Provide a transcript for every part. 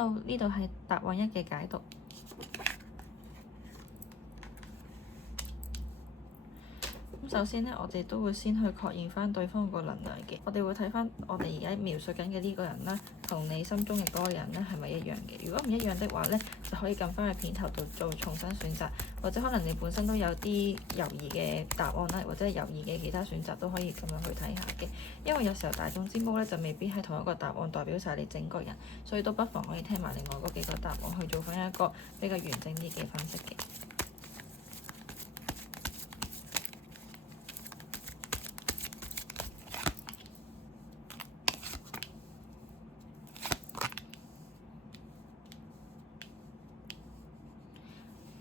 Hello，呢度係答案一嘅解讀。首先咧，我哋都會先去確認翻對方個能量嘅。我哋會睇翻我哋而家描述緊嘅呢個人啦，同你心中嘅嗰個人咧係咪一樣嘅？如果唔一樣的話咧，就可以撳翻去片頭度做重新選擇，或者可能你本身都有啲猶豫嘅答案啦，或者係猶豫嘅其他選擇都可以咁樣去睇下嘅。因為有時候大眾占卜咧就未必係同一個答案代表晒你整個人，所以都不妨可以聽埋另外嗰幾個答案去做翻一個比較完整啲嘅分析嘅。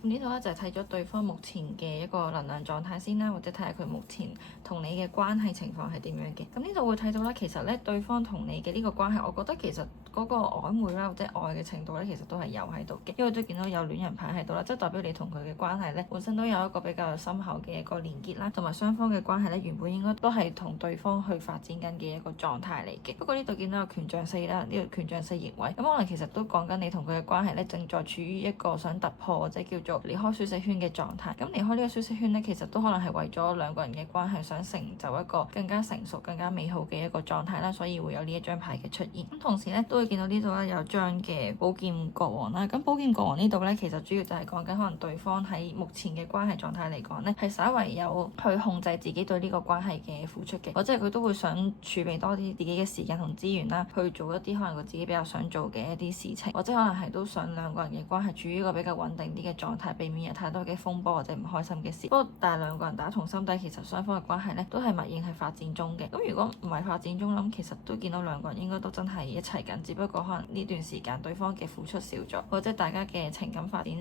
呢度咧就係睇咗對方目前嘅一個能量狀態先啦，或者睇下佢目前同你嘅關係情況係點樣嘅。咁呢度會睇到咧，其實咧對方同你嘅呢個關係，我覺得其實嗰個曖昧啦或者愛嘅程度咧，其實都係有喺度嘅，因為都見到有戀人牌喺度啦，即係代表你同佢嘅關係咧本身都有一個比較深厚嘅一個連結啦，同埋雙方嘅關係咧原本應該都係同對方去發展緊嘅一個狀態嚟嘅。不過呢度見到有權杖四啦，呢個權杖四逆位，咁可能其實都講緊你同佢嘅關係咧正在處於一個想突破或者叫做離開舒適圈嘅狀態。咁離開呢個舒適圈咧，其實都可能係為咗兩個人嘅關係想成就一個更加成熟、更加美好嘅一個狀態啦，所以會有呢一張牌嘅出現。咁同時咧，都會見到呢度咧有張嘅寶劍國王啦。咁寶劍國王呢度咧，其實主要就係講緊可能對方喺目前嘅關係狀態嚟講咧，係稍為有去控制自己對呢個關係嘅付出嘅，或者係佢都會想儲備多啲自己嘅時間同資源啦，去做一啲可能佢自己比較想做嘅一啲事情，或者可能係都想兩個人嘅關係處於一個比較穩定啲嘅狀態，避免有太多嘅風波或者唔開心嘅事。不過但係兩個人打從心底，其實雙方嘅關係咧都係默認係發展中嘅。咁如果唔係發展中，諗其實都見到兩個人應該都真係一齊緊，只不過可能呢段時間對方嘅付出少咗，或者大家嘅情感發展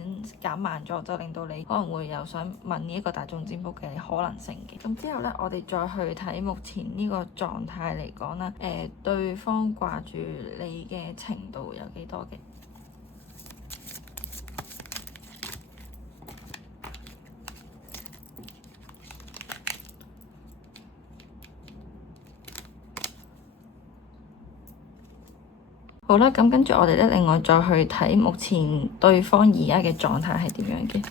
減慢咗，就令到你可能會有想問呢一個大眾占卜嘅可能性嘅。咁之後咧，我哋再去睇目前呢個狀態嚟講啦，對方掛住你嘅程度有幾多嘅？好啦，咁跟住我哋咧，另外再去睇目前對方而家嘅狀態係點樣嘅。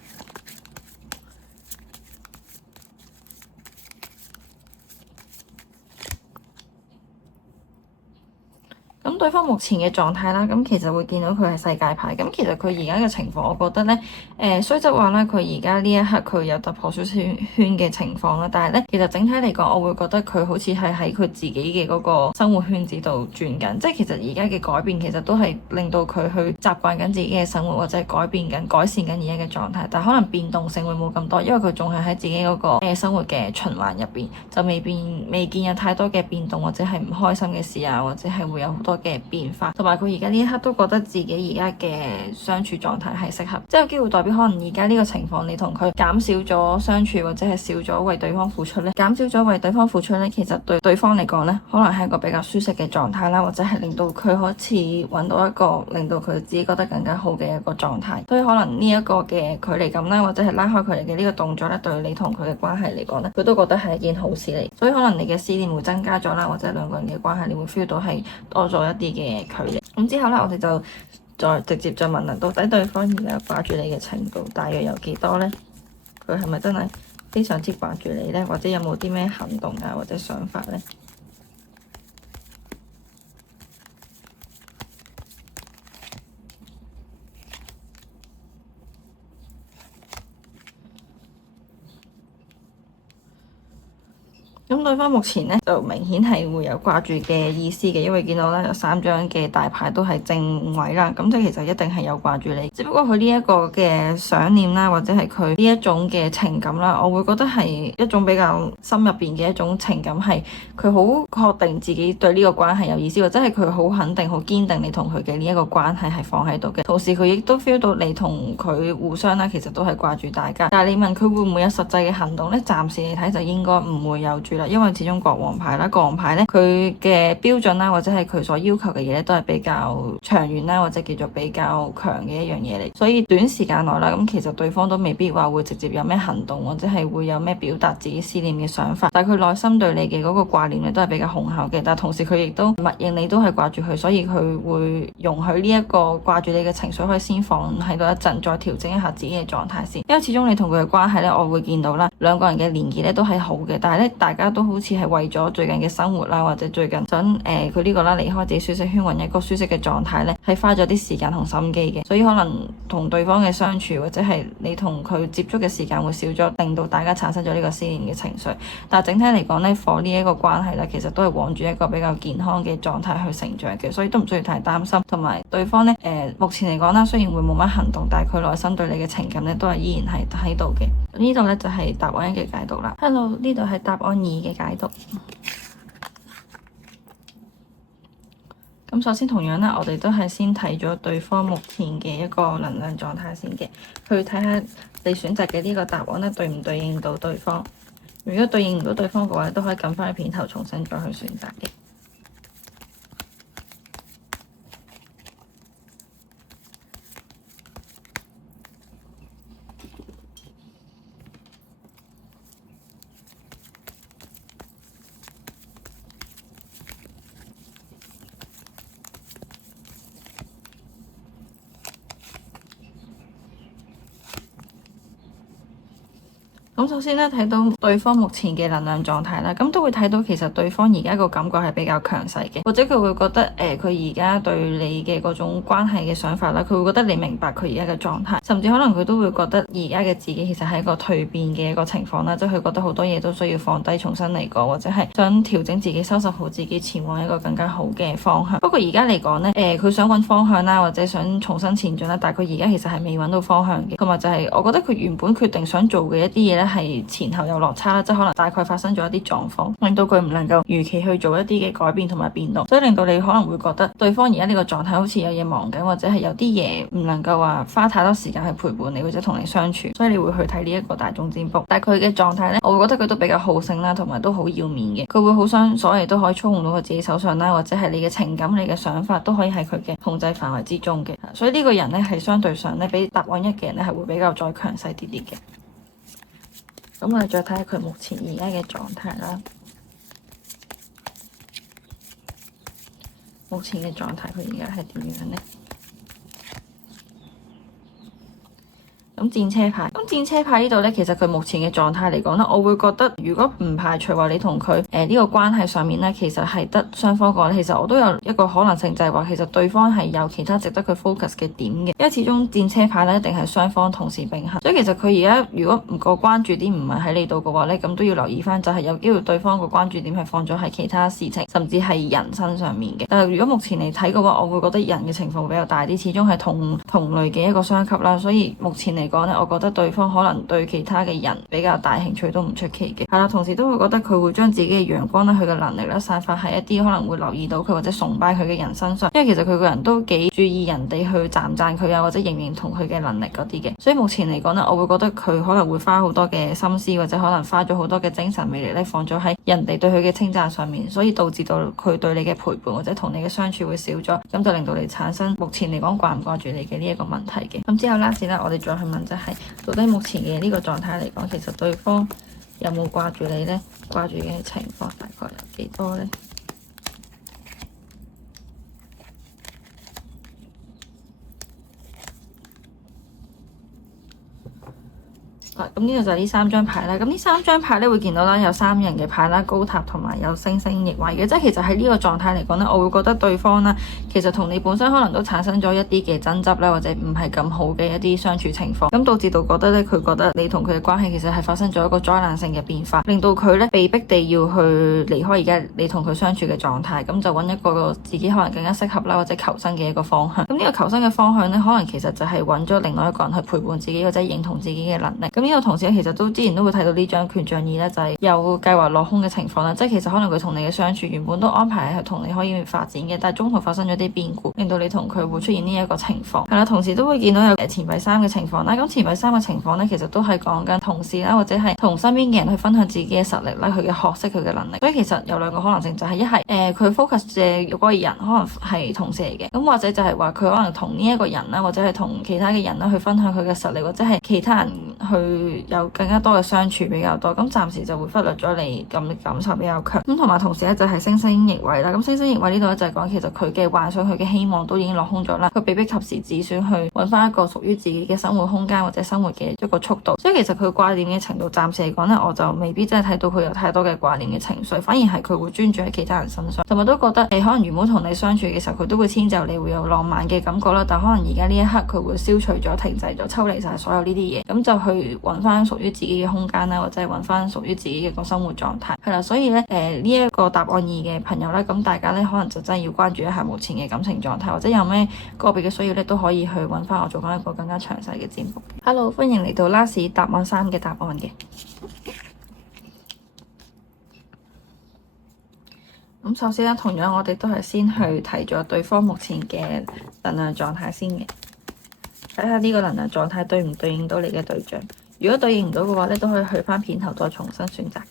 咁對方目前嘅狀態啦，咁其實會見到佢係世界牌。咁其實佢而家嘅情況，我覺得咧，雖則話咧，佢而家呢一刻佢有突破舒適圈嘅情況啦，但係咧，其實整體嚟講，我會覺得佢好似係喺佢自己嘅嗰個生活圈子度轉緊。即係其實而家嘅改變，其實都係令到佢去習慣緊自己嘅生活，或者改變緊、改善緊而家嘅狀態。但係可能變動性會冇咁多，因為佢仲係喺自己嗰個生活嘅循環入邊，就未見有太多嘅變動，或者係唔開心嘅事啊，或者係會有好多嘅變化，同埋佢而家呢一刻都覺得自己而家嘅相處狀態係適合，即係有機會代表可能而家呢個情況，你同佢減少咗相處，或者係少咗為對方付出咧，減少咗為對方付出咧，其實對對方嚟講咧，可能係一個比較舒適嘅狀態啦，或者係令到佢好似揾到一個令到佢自己覺得更加好嘅一個狀態，所以可能呢一個嘅距離感啦，或者係拉開距離嘅呢個動作咧，對你同佢嘅關係嚟講咧，佢都覺得係一件好事嚟，所以可能你嘅思念會增加咗啦，或者兩個人嘅關係你會 feel 到係多咗一啲嘅距離。咁之後咧，我哋就再直接再問啦，到底對方而家掛住你嘅程度大約有幾多呢？佢係咪真係非常之掛住你呢？或者有冇啲咩行動啊或者想法呢？咁對方目前咧就明顯係會有掛住嘅意思嘅，因為見到咧有3張嘅大牌都係正位啦，咁即係其實一定係有掛住你。只不過佢呢一個嘅想念啦，或者係佢呢一種嘅情感啦，我會覺得係一種比較心入邊嘅一種情感，係佢好確定自己對呢個關係有意思，或者係佢好肯定、好堅定你同佢嘅呢一個關係係放喺度嘅。同時佢亦都 feel 到你同佢互相啦，其實都係掛住大家。但係你問佢會唔會有實際嘅行動咧？暫時嚟睇就應該唔會有住啦。因為始終國王牌啦，國王牌咧佢嘅標準啦，或者係佢所要求嘅嘢咧，都係比較長遠啦，或者叫做比較強嘅一樣嘢嚟。所以短時間內啦，咁其實對方都未必話會直接有咩行動，或者係會有咩表達自己思念嘅想法。但係佢內心對你嘅嗰個掛念咧，都係比較雄厚嘅。但係同時佢亦都默認你都係掛住佢，所以佢會容許呢一個掛住你嘅情緒可以先放喺度一陣，再調整一下自己嘅狀態先。因為始終你同佢嘅關係咧，我會見到啦，兩個人嘅連結咧都係好嘅，但係咧大家都好似係為咗最近嘅生活啦，或者最近想佢呢個啦離開自己舒適圈，揾一個舒適嘅狀態咧，係花咗啲時間同心機嘅。所以可能同對方嘅相處，或者係你同佢接觸嘅時間會少咗，令到大家產生咗呢個思念嘅情緒。但係整體嚟講咧，火呢一個關係咧，其實都係往住一個比較健康嘅狀態去成長嘅，所以都唔需要太擔心。同埋對方咧目前嚟講啦，雖然會冇乜行動，但係佢內心對你嘅情感咧都係依然係喺度嘅。呢度咧就係答案一嘅解讀啦。Hello，呢度係答案二嘅解讀。咁首先同樣啦，我哋都係先睇咗對方目前嘅一個能量狀態先嘅，去睇下你選擇嘅呢個答案咧對唔對應到對方。如果對應唔到對方嘅話，都可以撳翻去片頭重新再去選擇嘅。咁首先咧睇到對方目前嘅能量狀態啦，咁都會睇到其實對方而家個感覺係比較強勢嘅，或者佢會覺得佢而家對你嘅嗰種關係嘅想法啦，佢會覺得你明白佢而家嘅狀態，甚至可能佢都會覺得而家嘅自己其實係一個蛻變嘅一個情況啦，即係佢覺得好多嘢都需要放低重新嚟過，或者係想調整自己、收拾好自己，前往一個更加好嘅方向。不過而家嚟講咧，佢想揾方向啦，或者想重新前進啦，但係佢而家其實係未揾到方向嘅，同埋就係我覺得佢原本決定想做嘅一啲嘢咧，係前後有落差啦，即係可能大概發生咗一啲狀況，令到佢唔能夠如期去做一啲嘅改變同埋變動，所以令到你可能會覺得對方而家呢個狀態好似有嘢忙緊，或者係有啲嘢唔能夠話花太多時間去陪伴你或者同你相處，所以你會去睇呢一個大眾占卜。但係佢嘅狀態呢，我會覺得佢都比較好勝啦，同埋都好要面嘅，佢會好想所有都可以操控到佢自己手上啦，或者係你嘅情感、你嘅想法都可以喺佢嘅控制範圍之中嘅，所以呢個人呢，係相對上呢，比答案一嘅人呢，係會比較再強勢啲啲嘅。咁我哋再睇下佢目前而家嘅狀態啦。目前嘅狀態，佢而家係點樣呢？咁戰車牌，呢度咧，其實佢目前嘅狀態嚟講咧，我會覺得如果唔排除話你同佢呢個關係上面咧，其實係得雙方嘅話，其實我都有一個可能性就係話，其實對方係有其他值得佢 focus 嘅點嘅，因為始終戰車牌咧一定係雙方同時並行，所以其實佢而家如果個關注點唔係喺你度嘅話咧，咁都要留意翻，就係有機會對方個關注點係放咗喺其他事情，甚至係人身上面嘅。但係如果目前嚟睇嘅話，我會覺得人嘅情況會比較大啲，始終係同類嘅一個雙級啦，所以目前嚟講咧，我覺得對方可能對其他嘅人比較大興趣都唔出奇嘅，係啦，同時都會覺得佢會將自己嘅陽光啦、佢嘅能力啦散發喺一啲可能會留意到佢或者崇拜佢嘅人身上，因為其實佢個人都幾注意人哋去讚佢啊，或者認唔認同佢嘅能力嗰啲嘅，所以目前嚟講呢，我會覺得佢可能會花好多嘅心思，或者可能花咗好多嘅精神魅力咧，放咗喺人哋對佢嘅稱讚上面，所以導致到佢對你嘅陪伴或者同你嘅相處會少咗，咁就令到你產生目前嚟講掛唔掛住你嘅呢一個問題嘅。咁之後 last 咧，我哋再去問就係，到底目前嘅呢個狀態嚟講，其實對方有冇掛住你呢？掛住嘅情況大概有幾多呢？咁呢個就係呢三張牌啦。咁呢三張牌咧會見到啦，有三人嘅牌啦，高塔同埋有星星逆位嘅。即係其實喺呢個狀態嚟講咧，我會覺得對方啦，其實同你本身可能都產生咗一啲嘅爭執啦，或者唔係咁好嘅一啲相處情況。咁導致到覺得咧，佢覺得你同佢嘅關係其實係發生咗一個災難性嘅變化，令到佢咧被逼地要去離開而家你同佢相處嘅狀態。咁就揾一個自己可能更加適合啦，或者求生嘅一個方向。咁呢個求生嘅方向咧，可能其實就係揾咗另外一個人去陪伴自己，或者認同自己嘅能力。咁呢個同事其實都之前都會睇到呢張權杖二咧，就係有計劃落空嘅情況啦。即係其實可能佢同你嘅相處原本都安排係同你可以發展嘅，但係中途發生咗啲變故，令到你同佢會出現呢一個情況。係啦，同時都會見到有錢幣三嘅情況啦。咁錢幣三嘅情況咧，其實都係講緊同事啦，或者係同身邊嘅人去分享自己嘅實力啦，佢嘅學識、佢嘅能力。所以其實有兩個可能性，就係一係佢 focus 嘅嗰個人可能係同事嚟嘅，咁或者就係話佢可能同呢一個人啦，或者係同其他嘅人啦去分享佢嘅實力，或者係其他人去有更加多嘅相處比較多。咁暫時就會忽略咗你咁嘅感受比較強。咁同埋同時咧就係星星逆位啦。咁星星逆位呢度咧就係講其實佢嘅幻想、佢嘅希望都已經落空咗啦。佢被迫及時止損去揾翻一個屬於自己嘅生活空間或者生活嘅一個速度。所以其實佢掛念嘅程度暫時嚟講咧，我就未必真係睇到佢有太多嘅掛念嘅情緒，反而係佢會專注喺其他人身上，同埋都覺得可能原本同你相處嘅時候，佢都會遷就你，會有浪漫嘅感覺啦。但可能而家呢一刻佢會消除咗、停滯咗、抽離晒所有呢啲嘢，咁就去揾翻屬於自己嘅空間啦，或者係揾翻屬於自己嘅個生活狀態。係啦，所以咧呢一個答案二嘅朋友咧，咁大家咧可能就真係要關注一下目前嘅感情狀態，或者有咩個別嘅需要咧，都可以去揾翻我做翻一個更加詳細嘅占卜。Hello， 歡迎嚟到 last 答案3嘅答案嘅。咁首先咧，同樣我哋都係先去睇咗對方目前嘅能量狀態先嘅，睇下呢個能量狀態對唔對應到你嘅對象。如果對應唔到嘅話咧，都可以去翻片頭再重新選擇。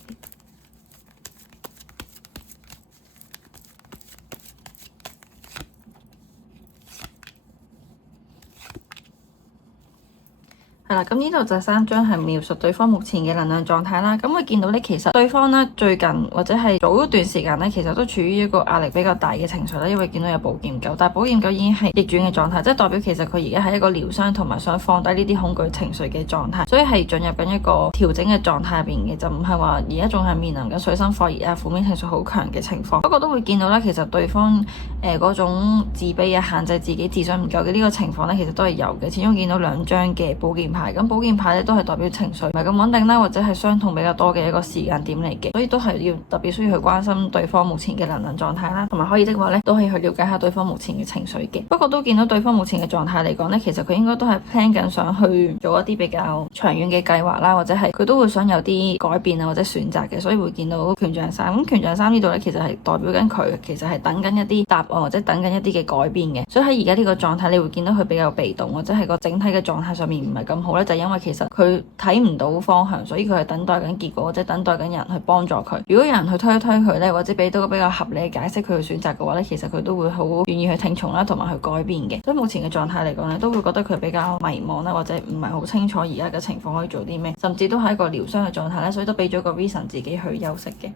係啦，咁呢度就3張係描述對方目前嘅能量狀態啦。咁會見到咧，其實對方咧最近或者係早一段時間咧，其實都處於一個壓力比較大嘅情緒啦。因為見到有寶劍九，但係寶劍九已經係逆轉嘅狀態，即係代表其實佢而家係一個療傷同埋想放低呢啲恐懼情緒嘅狀態，所以係進入緊一個調整嘅狀態入邊嘅，就唔係話而家仲係面臨緊水深火熱啊、負面情緒好強嘅情況。不過都會見到啦，其實對方嗰種自卑啊、限制自己、自信唔夠嘅呢個情況咧，其實都係有嘅。始終見到2張嘅寶劍牌，咁寶劍牌咧都係代表情緒唔係咁穩定啦，或者係傷痛比較多嘅一個時間點嚟嘅，所以都係要特別需要去關心對方目前嘅能量狀態啦，同埋可以的話咧都可以去了解下對方目前嘅情緒嘅。不過都見到對方目前嘅狀態嚟講咧，其實佢應該都係 plan 緊想去做一啲比較長遠嘅計劃啦，或者係佢都會想有啲改變啊或者選擇嘅，所以會見到權杖3。咁權杖3呢度咧，其實係代表緊佢其實係等緊一啲答案或者等緊一啲嘅改變嘅，所以喺而家呢個狀態，你會見到佢比較被動，或者係個整體嘅狀態上面唔係咁好咧，就因為其實佢睇唔到方向，所以佢係等待緊結果，或者等待緊人去幫助佢。如果有人去推一推佢咧，或者俾到個比較合理嘅解釋佢去選擇嘅話咧，其實佢都會好願意去聽從啦，同埋去改變嘅。所以目前嘅狀態嚟講咧，都會覺得佢比較迷茫啦，或者唔係好清楚而家嘅情況可以做啲咩，甚至都係一個療傷嘅狀態咧，所以都俾咗個 reason 自己去休息嘅。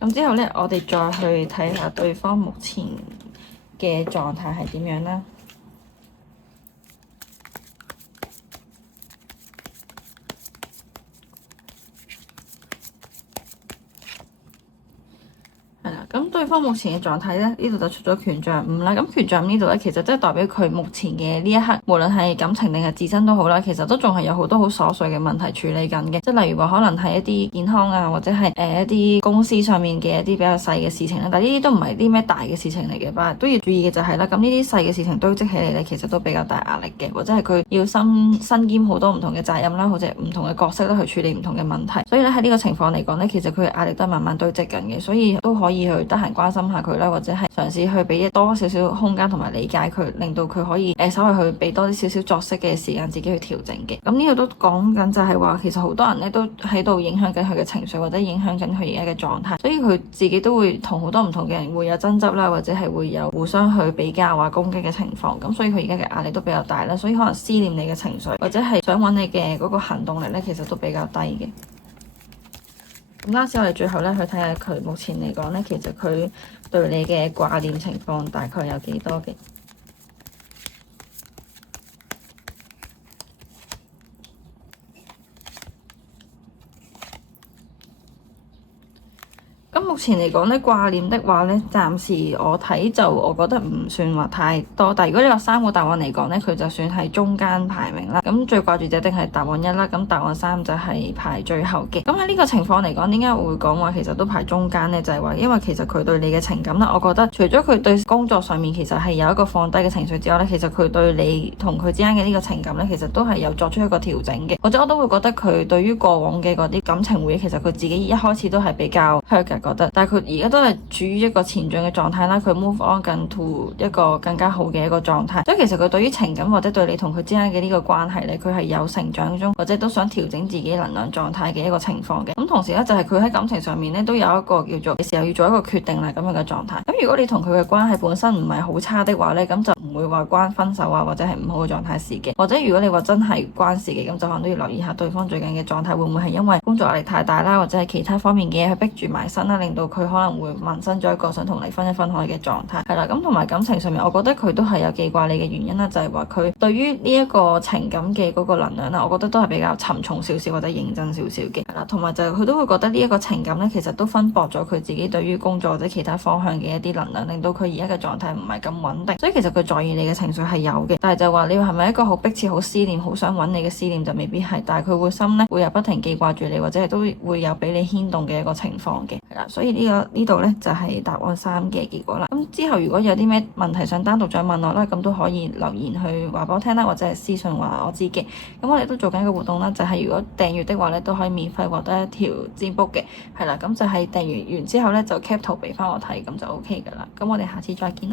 咁之後咧，我哋再去睇下對方目前嘅狀態係點樣啦。咁對方目前嘅狀態咧，呢度就出咗權杖5啦。咁權杖5呢度咧，其實即係代表佢目前嘅呢一刻，無論係感情定係自身都好啦，其實都仲係有好多好瑣碎嘅問題處理緊嘅。即係例如話，可能係一啲健康啊，或者係一啲公司上面嘅一啲比較細嘅事情啦。但係呢啲都唔係啲咩大嘅事情嚟嘅，但係都要注意嘅就係啦。咁呢啲細嘅事情堆積起嚟咧，其實都比較大壓力嘅，或者係佢要身兼好多唔同嘅責任啦，或者唔同嘅角色啦，去處理唔同嘅問題。所以咧喺呢個情況嚟講咧，其實佢嘅壓力都係慢慢堆積緊嘅，所以都可以去得閒關心下佢啦，或者係嘗試去俾多少少空間同埋理解佢，令到佢可以稍微去俾多啲少少作息嘅時間自己去調整嘅。咁呢個都講緊就係話，其實好多人咧都喺度影響緊佢嘅情緒，或者影響緊佢而家嘅狀態，所以佢自己都會同好多唔同嘅人會有爭執啦，或者係會有互相去比較啊攻擊嘅情況。咁所以佢而家嘅壓力都比較大啦，所以可能思念你嘅情緒，或者係想揾你嘅嗰個行動力咧，其實都比較低嘅。咁啱先，我哋最後咧去睇下佢目前嚟講咧，其實佢對你嘅掛念情況大概有幾多嘅？咁目前嚟講咧，掛念的話咧，暫時我睇就我覺得唔算話太多。但係如果你話3個答案嚟講咧，佢就算係中間排名啦。咁最掛住就一定係答案1啦。咁答案3就係排最後嘅。咁喺呢個情況嚟講，點解我會講話其實都排中間咧？就係話因為其實佢對你嘅情感啦，我覺得除咗佢對工作上面其實係有一個放低嘅情緒之外咧，其實佢對你同佢之間嘅呢個情感咧，其實都係有作出一個調整嘅。或者我都會覺得佢對於過往嘅嗰啲感情回憶，其實佢自己一開始都係比較 hurt 嘅，覺得。但係佢而家都係處於一個前進嘅狀態啦，佢 move on 緊 to 一個更加好嘅一個狀態。所以其實佢對於情感或者對你同佢之間嘅呢個關係咧，佢係有成長中或者都想調整自己能量狀態嘅一個情況嘅。咁同時咧，就係佢喺感情上面咧都有一個叫做嘅時候要做一個決定啦咁樣嘅狀態。咁如果你同佢嘅關係本身唔係好差的話咧，咁就唔會話關分手啊或者係唔好嘅狀態事嘅。或者如果你話真係關事嘅，咁就可能都要留意下對方最近嘅狀態會唔會係因為工作壓力太大啦，或者係其他方面嘅嘢去逼住埋身啦，令到佢可能會萌生咗一個想同你分一分開嘅狀態。係啦，咁同埋感情上面，我覺得佢都係有記掛你嘅原因啦，就係話佢對於呢一個情感嘅嗰個能量啦，我覺得都係比較沉重少少或者認真少少嘅。係啦，同埋就係佢都會覺得呢一個情感咧，其實都分薄咗佢自己對於工作或者其他方向嘅一啲能量，令到佢而家嘅狀態唔係咁穩定。所以其實佢在意你嘅情緒係有嘅，但係就話你係咪一個好迫切、好思念、好想揾你嘅思念就未必係，但係佢會心咧會有不停記掛住你，或者係都會有俾你牽動嘅一個情況嘅。係啦，所以呢度咧就係答案3嘅結果啦。咁之後如果有啲咩問題想單獨再問我啦，咁都可以留言去話俾我聽啦，或者係私信話我知嘅。咁我哋都做緊一個活動啦，就係如果訂閱的話咧，都可以免費獲得一條占卜嘅。係啦，咁就係訂閱完之後咧就 cap 圖俾翻我睇，咁就 OK 噶啦。咁我哋下次再見啦。